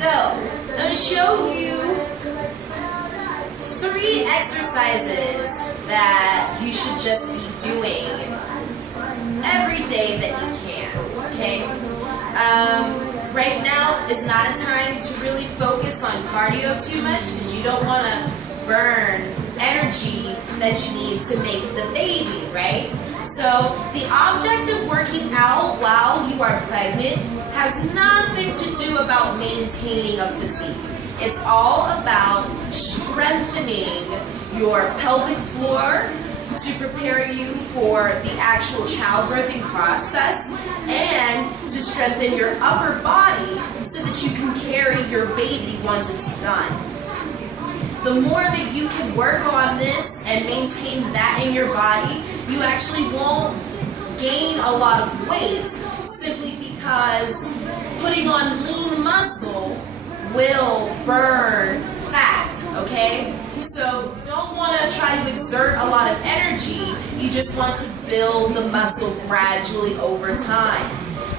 So, I'm going to show you 3 exercises that you should just be doing every day that you can, okay? Right now is not a time to really focus on cardio too much because you don't want to burn energy that you need to make the baby, right? So the object of working out while you are pregnant has nothing to do about maintaining a physique. It's all about strengthening your pelvic floor to prepare you for the actual childbirthing process and to strengthen your upper body so that you can carry your baby once it's done. The more that you can work on this and maintain that in your body, you actually won't gain a lot of weight simply because putting on lean muscle will burn fat, okay? So don't want to try to exert a lot of energy, you just want to build the muscle gradually over time.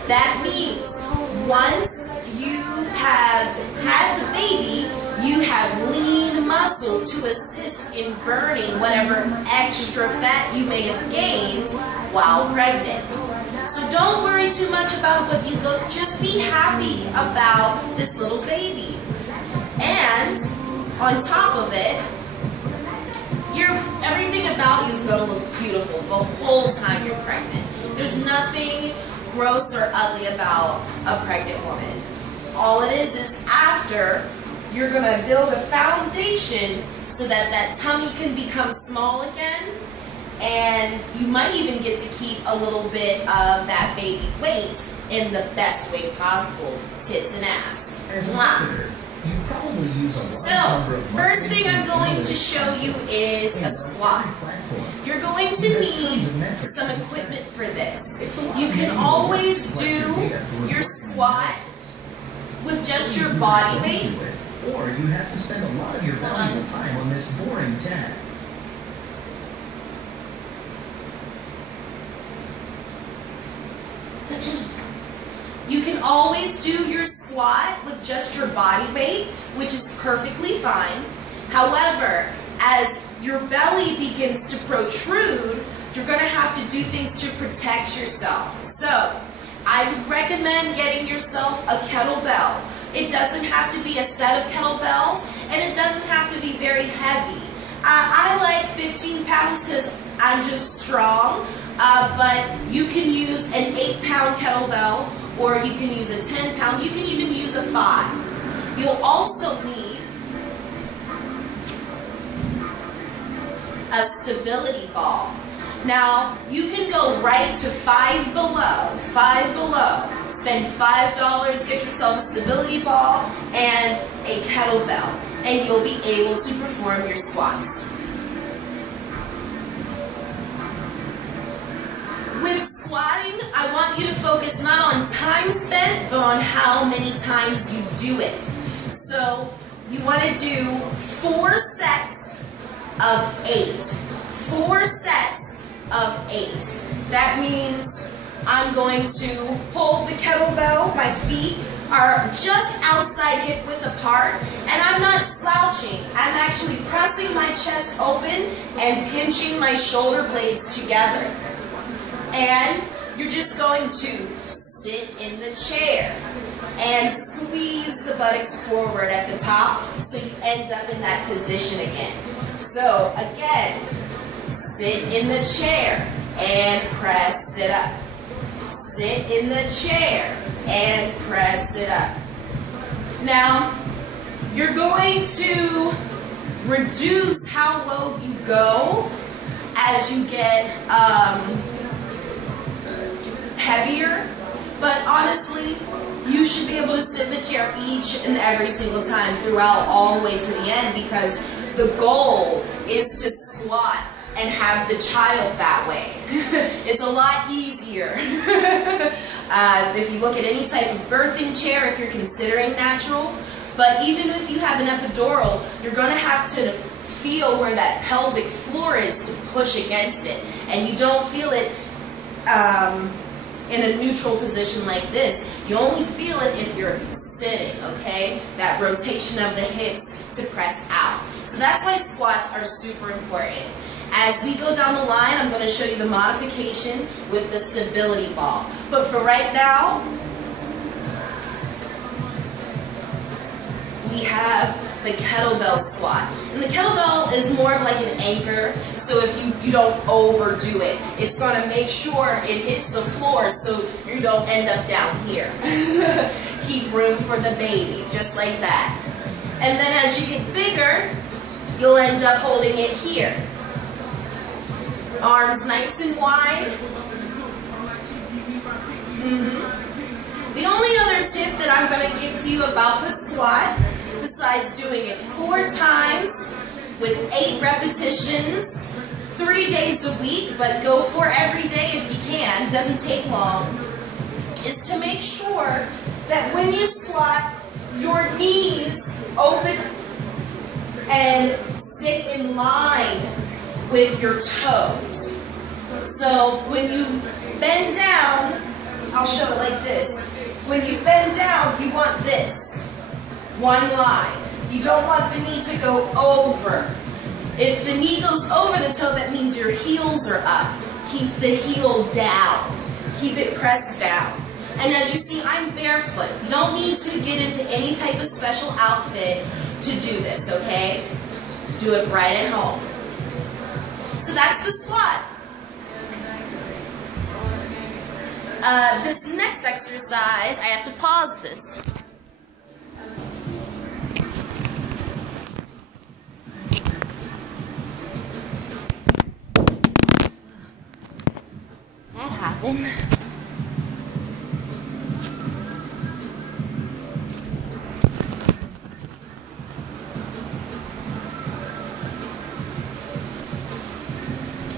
That means once you have had the baby, you have lean muscle to assist in burning whatever extra fat you may have gained while pregnant. So don't worry too much about what you look, just be happy about this little baby. And on top of it, everything about you is going to look beautiful the whole time you're pregnant. There's nothing gross or ugly about a pregnant woman. All it is after you're going to build a foundation so that that tummy can become small again, and you might even get to keep a little bit of that baby weight in the best way possible, tits and ass. Mwah. You probably use a So, first thing I'm going to show you is a squat. You're going to need some equipment for this. You can always do your squat with just your body weight. Or you have to spend a lot of your valuable time on this boring task. You can always do your squat with just your body weight, which is perfectly fine. However, as your belly begins to protrude, you're going to have to do things to protect yourself. So, I would recommend getting yourself a kettlebell. It doesn't have to be a set of kettlebells, and it doesn't have to be very heavy. I like 15 pounds because I'm just strong, but you can use an 8-pound kettlebell, or you can use a 10-pound. You can even use a 5. You'll also need a stability ball. Now, you can go right to Five Below. Spend $5, get yourself a stability ball and a kettlebell, and you'll be able to perform your squats. With squatting, I want you to focus not on time spent, but on how many times you do it. So, you want to do 4 sets of 8. 4 sets of 8. That means I'm going to hold the kettlebell, my feet are just outside hip width apart, and I'm not slouching. I'm actually pressing my chest open and pinching my shoulder blades together. And you're just going to sit in the chair and squeeze the buttocks forward at the top so you end up in that position again. So again, sit in the chair and press it up. Sit in the chair and press it up. Now, you're going to reduce how low you go as you get heavier, but honestly, you should be able to sit in the chair each and every single time throughout all the way to the end, because the goal is to squat and have the child that way. It's a lot easier. If you look at any type of birthing chair, if you're considering natural, but even if you have an epidural, you're going to have to feel where that pelvic floor is to push against it, and you don't feel it in a neutral position like this. You only feel it if you're sitting, okay? That rotation of the hips to press out. So that's why squats are super important. As we go down the line, I'm going to show you the modification with the stability ball. But for right now, we have the kettlebell squat. And the kettlebell is more of like an anchor, so if you don't overdo it, it's going to make sure it hits the floor so you don't end up down here. Keep room for the baby, just like that. And then as you get bigger, you'll end up holding it here. Arms nice and wide. The only other tip that I'm going to give to you about the squat, besides doing it 4 times with 8 repetitions, 3 days a week, but go for every day if you can, doesn't take long, is to make sure that when you squat, your knees open and sit in line with your toes. So when you bend down, I'll show it like this. When you bend down, you want this. One line. You don't want the knee to go over. If the knee goes over the toe, that means your heels are up. Keep the heel down. Keep it pressed down. And as you see, I'm barefoot. You don't need to get into any type of special outfit to do this, okay? Do it right at home. So that's the squat. This next exercise, I have to pause this. That happened.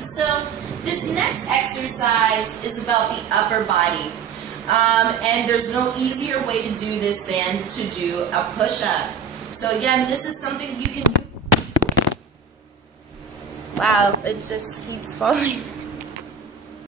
So this next exercise is about the upper body. And there's no easier way to do this than to do a push-up. So again, this is something you can do. Wow, it just keeps falling.